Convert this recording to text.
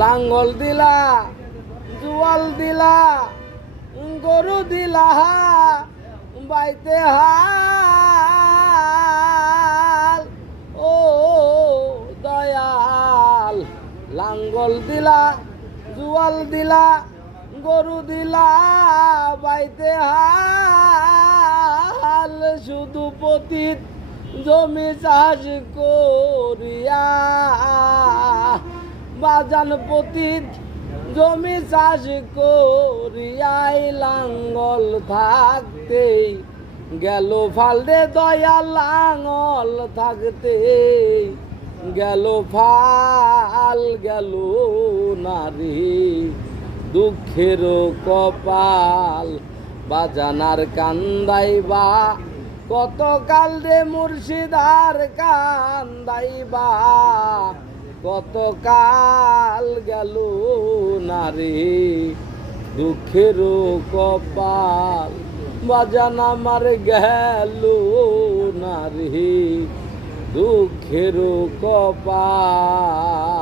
লাঙ্গল দিলা, জুয়াল দিলা, গরু দিলা, বাইতে হাল। ও দয়াল, লাঙ্গল দিলা, জুয়াল দিলা, গরু দিলা, বাইতে হাল। শুধু পতিত জমি চাষ করিয়া বাজান পতিত, জমি চাষ করিয়াই লাঙ্গল থাকতেই। গেল ফালদে দয়া লাঙ্গল থাকতে গেল ফাল, গেল নারী, দুঃখের কপাল। বাজানার কান্দাইবা কত কাল রে মুর্শিদার কান্দাইবা। কত কাল গেল নারী দুঃখের কপাল বাজান আমার গেল নারী দুঃখের কপাল।